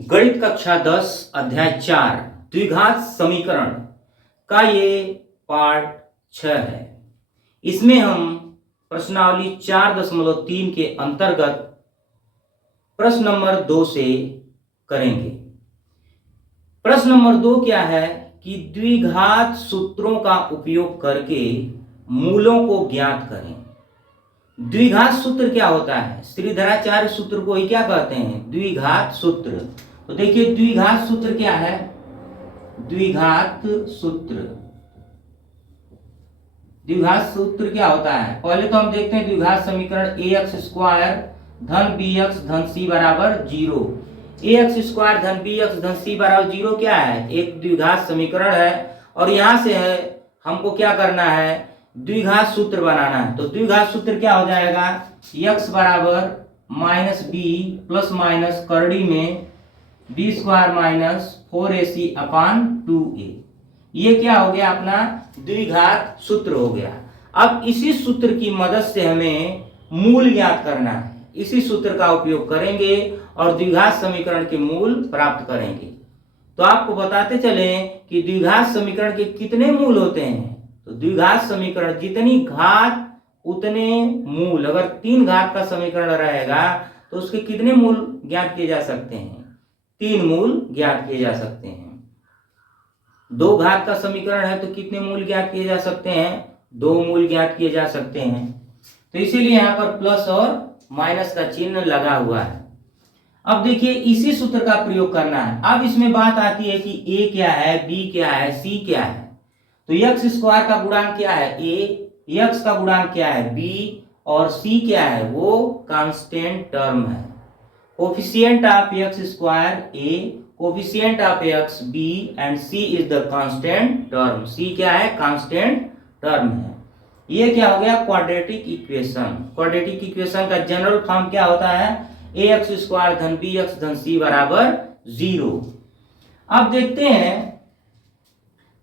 गणित कक्षा 10 अध्याय 4 द्विघात समीकरण का ये पार्ट 6 है। इसमें हम प्रश्नावली 4.3 के अंतर्गत प्रश्न नंबर 2 से करेंगे। प्रश्न नंबर 2 क्या है कि द्विघात सूत्रों का उपयोग करके मूलों को ज्ञात करें। द्विघात सूत्र क्या होता है? श्रीधराचार्य सूत्र को ही क्या कहते हैं? द्विघात सूत्र। तो देखिए द्विघात सूत्र क्या है? द्विघात सूत्र, द्विघात सूत्र क्या होता है? पहले तो हम देखते हैं द्विघात समीकरण ax स्क्वायर धन bx धन c बराबर 0। ax स्क्वायर धन bx धन c बराबर 0 क्या है? एक द्विघात समीकरण है और यहां से है हमको क्या करना है? द्विघात सूत्र बनाना है। तो द्विघात सूत्र क्या हो जाएगा? x बराबर माइनस बी प्लस माइनस करड़ी में बी स्क्वायर माइनस 4ac अपान 2a। ये क्या हो गया? अपना द्विघात सूत्र हो गया। अब इसी सूत्र की मदद से हमें मूल ज्ञात करना है। इसी सूत्र का उपयोग करेंगे और द्विघात समीकरण के मूल प्राप्त करेंगे। तो आपको बताते चलें कि द्विघात समीकरण के कितने मूल होते हैं। तो द्विघात समीकरण जितनी घात उतने मूल। अगर 3 घात का समीकरण रहेगा तो उसके कितने मूल ज्ञात किए जा सकते हैं? 3 मूल ज्ञात किए जा सकते हैं। 2 घात का समीकरण है तो कितने मूल ज्ञात किए जा सकते हैं? 2 मूल ज्ञात किए जा सकते हैं। तो इसीलिए यहाँ पर प्लस और माइनस का चिन्ह लगा हुआ है। अब देखिए इसी सूत्र का प्रयोग करना है। अब इसमें बात आती है कि a क्या है, b क्या है, c क्या है। तो x स्क्वायर का गुणांक क्या है? a, x का गुणांक क्या है? b और c क्या है? वो कांस्टेंट टर्म है। Coefficient of x square a, coefficient of x b and c is the constant term. c क्या है? कांस्टेंट टर्म है। ये क्या हो गया? Quadratic equation. क्वाड्रेटिक इक्वेशन का जनरल फॉर्म क्या होता है? ax स्क्वायर धन bx धन c बराबर 0। अब देखते हैं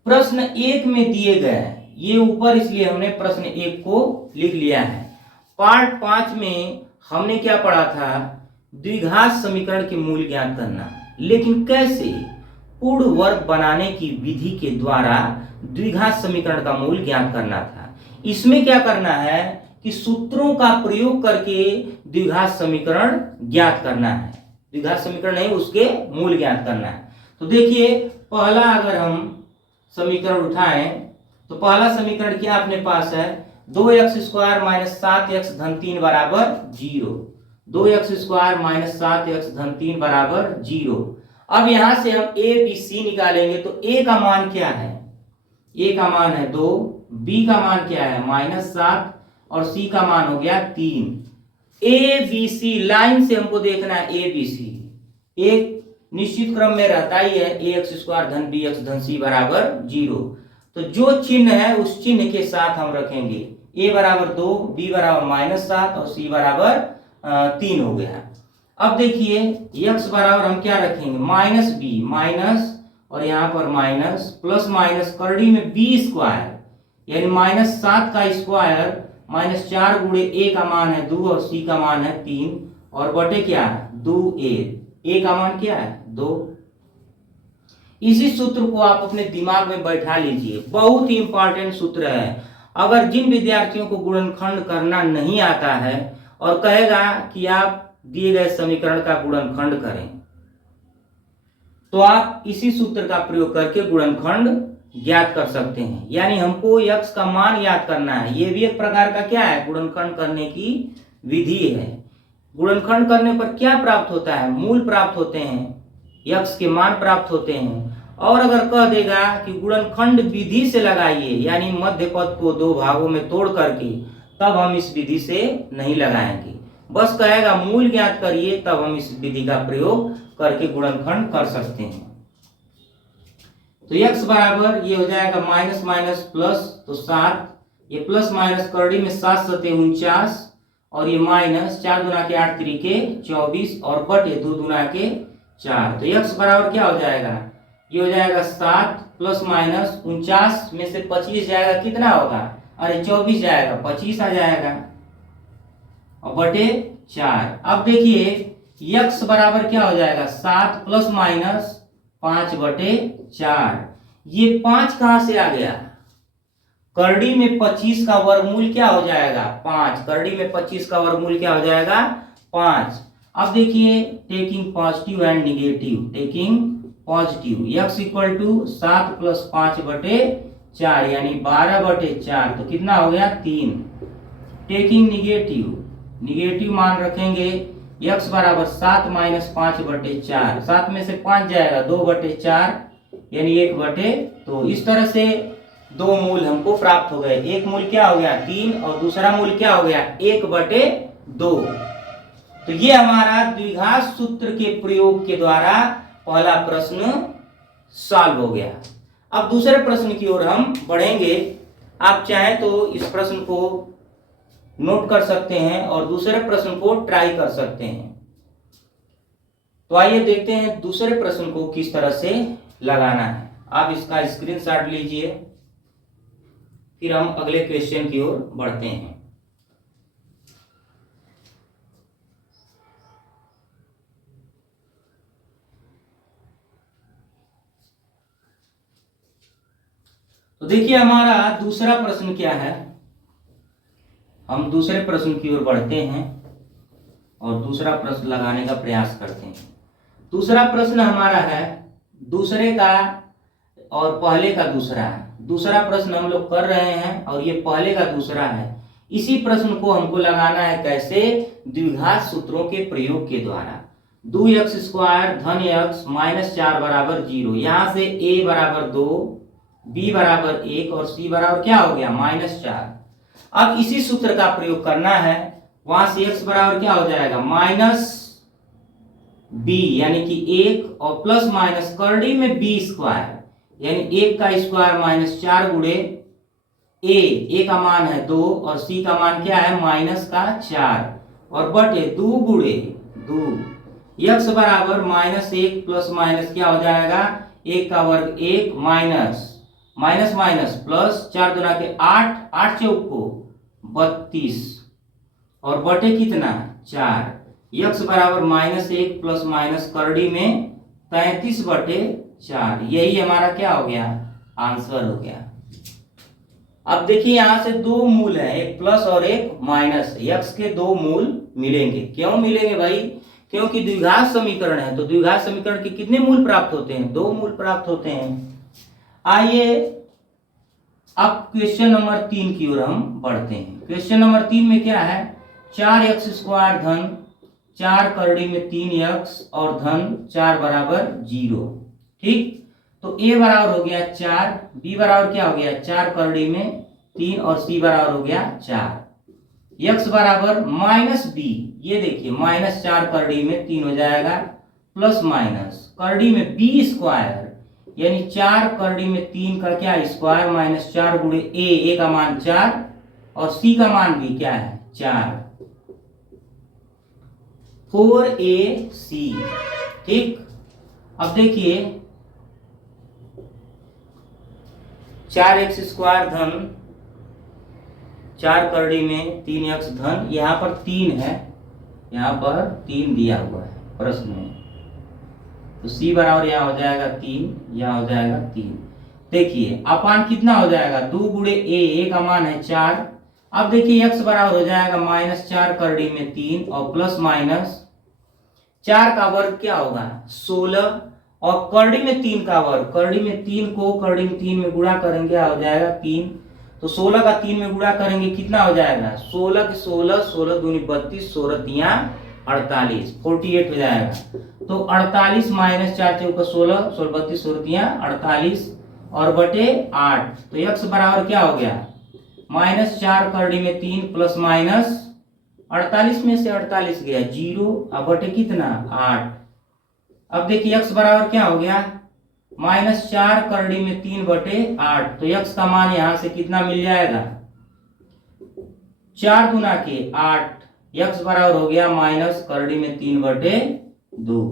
प्रश्न 1 में दिए गए हैं। ये ऊपर इसलिए हमने प्रश्न 1 को लिख लिया है। पार्ट 5 में हमने क्या पढ़ा था? द्विघात समीकरण के मूल ज्ञात करना। लेकिन कैसे? पूर्ण वर्ग बनाने की विधि के द्वारा द्विघात समीकरण का मूल ज्ञात करना था। इसमें क्या करना है कि सूत्रों का प्रयोग करके द्विघात समीकरण ज्ञात करना है। द्विघात समीकरण नहीं, उसके मूल ज्ञात करना है। तो देखिए पहला अगर हम समीकरण उठाएं तो पहला समीकरण क्या अपने पास है? 2x स्क्वायर माइनस 7x धन 3 बराबर 0। 2x स्क्वायर माइनस 7x धन 3 बराबर 0। अब यहां से हम a b c निकालेंगे तो a का मान क्या है? a का मान है 2, b का मान क्या है? माइनस 7 और c का मान हो गया 3। a b c लाइन से हमको देखना है a b c। एक निश्चित क्रम में रहता ही है ax स्क्वायर धन bx धन c बराबर 0। तो जो चिन्ह है उस चिन्ह के साथ हम रखेंगे। a बराबर 2, b बराबर माइनस 7 और c बराबर 3 हो गया। अब देखिए x बराबर हम क्या रखेंगे? माइनस बी, माइनस और यहाँ पर माइनस प्लस माइनस करड़ी में b स्क्वायर यानी माइनस 7 का स्क्वायर माइनस 4 गुणे a का मान है 2 और c का मान है 3 और बटे क्या है? 2a। a का मान क्या है? 2। इसी सूत्र को आप अपने दिमाग में बैठा लीजिए। बहुत ही इंपॉर्टेंट सूत्र है। अगर जिन विद्यार्थियों को गुणनखंड करना नहीं आता है और कहेगा कि आप दिए गए समीकरण का गुणनखंड करें तो आप इसी सूत्र का प्रयोग करके गुणनखंड ज्ञात कर सकते हैं। यानी हमको x का मान याद करना है। ये भी एक प्रकार का क्या है? गुणनखंड करने की विधि है। गुणनखंड करने पर क्या प्राप्त होता है? मूल प्राप्त होते हैं, x के मान प्राप्त होते हैं। और अगर कह देगा कि गुणनखंड विधि से लगाइए यानी मध्य पद को 2 भागों में तोड़ करके, तब हम इस विधि से नहीं लगाएंगे। बस कहेगा मूल ज्ञात करिए, तब हम इस विधि का प्रयोग करके गुणनखंड कर सकते हैं। तो x बराबर ये हो जाएगा माइनस माइनस प्लस तो 7, ये प्लस माइनस करड़ी में 7 सते 49 और ये माइनस 4 दुना के 8 त्रिके 24 और बटे 2 दुना के 4। तो x बराबर क्या हो जाएगा? ये हो जाएगा 7 प्लस माइनस 49 में से 25 जाएगा, कितना होगा? अरे 24 जाएगा, 25 आ जाएगा और बटे 4। अब देखिए x बराबर क्या हो जाएगा 7 प्लस माइनस 5/4। ये 5 कहां से आ गया, करड़ी में 25 का वर्गमूल क्या हो जाएगा 5, करड़ी में 25 का वर्गमूल क्या हो जाएगा 5। अब देखिए taking positive and negative, taking positive x equal to 7 plus 5/4 यानी 12/4, तो कितना हो गया 3। टेकिंग निगेटिव, निगेटिव मान रखेंगे, x बराबर 7 माइनस 5/4, 7 में से 5 जाएगा 2/4 यानी 1/2। इस तरह से दो मूल हमको प्राप्त हो गए, एक मूल क्या हो गया 3 और दूसरा मूल क्या हो गया 1/2। तो ये हमारा द्विघात सूत्र के प्रयोग के द्वारा पहला प्रश्न सॉल्व हो गया। अब दूसरे प्रश्न की ओर हम बढ़ेंगे। आप चाहें तो इस प्रश्न को नोट कर सकते हैं और दूसरे प्रश्न को ट्राई कर सकते हैं। तो आइए देखते हैं दूसरे प्रश्न को किस तरह से लगाना है। आप इसका स्क्रीनशॉट लीजिए, फिर हम अगले क्वेश्चन की ओर बढ़ते हैं। तो देखिए हमारा दूसरा प्रश्न क्या है। हम दूसरे प्रश्न की ओर बढ़ते हैं और दूसरा प्रश्न लगाने का प्रयास करते हैं। दूसरा प्रश्न हमारा है दूसरे का और पहले का दूसरा है। दूसरा प्रश्न हम लोग कर रहे हैं और ये पहले का दूसरा है। इसी प्रश्न को हमको लगाना है कैसे, द्विघात सूत्रों के प्रयोग के द्वारा। 2x² धन x माइनस 4 बराबर 0। यहां से a बराबर 2, b बराबर 1 और c बराबर क्या हो गया -4। अब इसी सूत्र का प्रयोग करना है। वहां से x बराबर क्या हो जाएगा -b यानी कि 1 और प्लस माइनस करड़ी में b² यानी 1 का स्क्वायर -4 गुणे a का मान है 2 और c का मान क्या है -4 और बटे 2 गुणे 2। x बराबर -1 प्लस माइनस क्या हो जाएगा 1 का वर्ग 1 माइनस माइनस प्लस 4 दूना के 8, 8 चौक को 32 और बटे कितना 4। x बराबर -1 प्लस माइनस करड़ी में 33/4। यही हमारा क्या हो गया आंसर हो गया। अब देखिए यहां से दो मूल है, एक प्लस और एक माइनस। x के दो मूल मिलेंगे। क्यों मिलेंगे भाई, क्योंकि द्विघात समीकरण है। तो द्विघात समीकरण के कितने मूल प्राप्त होते हैं, दो मूल प्राप्त होते हैं। आइए अब क्वेश्चन नंबर 3 की ओर हम बढ़ते हैं। क्वेश्चन नंबर 3 में क्या है 4x² धन 4 करड़ी में 3x और धन 4 बराबर 0। ठीक, तो a बराबर हो गया 4, b बराबर क्या हो गया 4 करड़ी में 3 और c बराबर हो गया 4। x बराबर -b, ये देखिए -4 करड़ी में 3 हो जाएगा प्लस माइनस करड़ी में b² यानी 4 करड़ी में 3 का क्या स्क्वायर -4 गुणे a का मान 4 और c का मान भी क्या है 4, 4ac। ठीक, अब देखिए 4x² धन 4 करड़ी में 3x धन, यहां पर 3 है, यहां पर 3 दिया हुआ है प्रश्न में। तो c बराबर यहाँ हो जाएगा 3, यहाँ हो जाएगा 3। देखिए अपान कितना हो जाएगा 2 गुणे a का मान है 4। अब देखिए x बराबर हो जाएगा -4 करड़ी में 3 और प्लस माइनस 4 का वर्ग क्या होगा 16 और करड़ी में 3 का वर्ग, करड़ी में 3 को करड़ी में 3 में गुणा करेंगे क्या हो जाएगा 3। तो 16 का 3 में गुणा करेंगे कितना हो जाएगा 16 के 16, 16 दूनी 32, 16 तिया 48, 48 हो जाएगा। तो 48 माइनस 4 चौका 16, 16 32, 16 तिया 48 और बटे 8। तो x बराबर क्या हो गया -4 करड़ी में 3 प्लस माइनस 48 में से 48 गया 0 और बटे कितना 8। अब देखिए x बराबर क्या हो गया -4 करड़ी में 3 बटे 8। तो x का मान यहां से कितना मिल जाएगा 4 गुना के 8, x बराबर हो गया माइनस करड़ी में 3 बटे 2।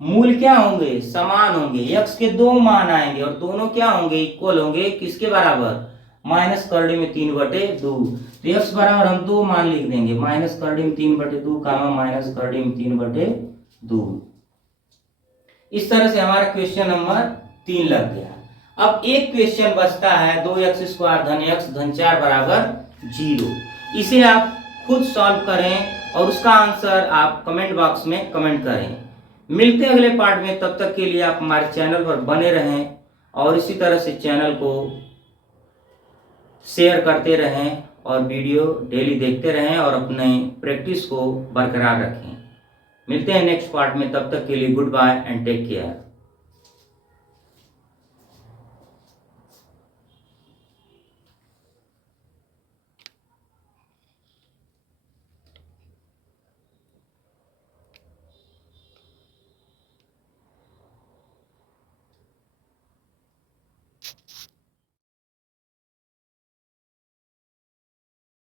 मूल क्या होंगे समान होंगे, x के दो मान आएंगे और दोनों क्या होंगे इक्वल होंगे, किसके बराबर -करड़ी में 3 बटे 2। तो x बराबर हम 2 मान लिख देंगे, माइनस कर डी में 3/2 कामा माइनस कर डी में 3/2। इस तरह से हमारा क्वेश्चन नंबर 3 लग गया। अब एक क्वेश्चन बचता है 2x² धन x धन 4 बराबर 0। इसे आप खुद सॉल्व करें और उसका आंसर आप कमेंट बॉक्स में कमेंट करें। मिलते हैं अगले पार्ट में, तब तक के लिए आप हमारे चैनल पर बने रहें और इसी तरह से चैनल को शेयर करते रहें और वीडियो डेली देखते रहें और अपने प्रैक्टिस को बरकरार रखें। मिलते हैं नेक्स्ट पार्ट में, तब तक के लिए good bye and take care.